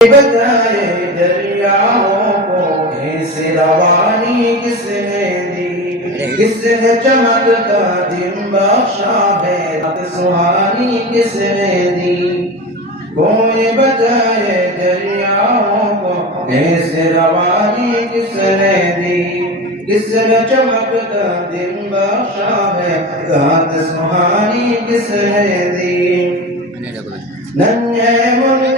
بجائے دریاؤں کو گھوانی کس نے دی کسی نے چمک کا جمباد کس نے دی دینے بتائے دریاؤں کو گھوانی کس نے دی کس نے چمک کا جمباد شاہ سہانی کس نے دی دینے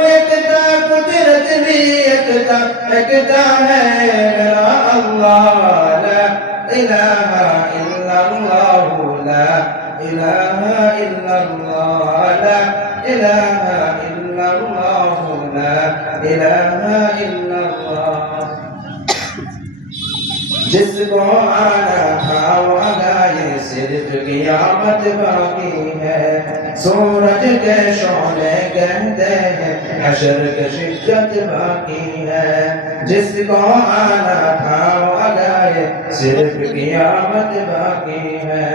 تكتا ميرا الله لا إله إلا الله لا إله إلا الله لا إله إلا الله لا إله إلا الله جزبوا على خاوة لا يجب صدق قیامت باقی ہے سورج کے شعلے کہتے ہیں حشر کے شجت باقی ہے جس کو آنا تھا وہ گئے صرف قیامت باقی ہے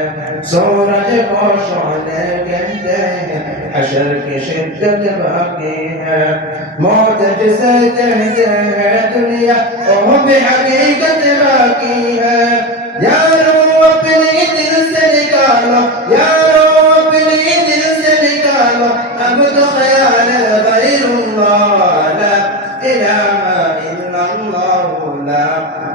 سورج کو شعلے کہتے ہیں حشر کی شدت باقی ہے موت جس جہنگے ہے دنیا وہ بھی حقیقت باقی ہے یار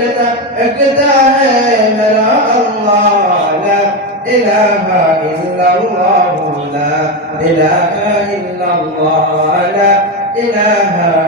اقدا اقدا امر الله لا اله الا الله لا اله الا الله لا اله الا الله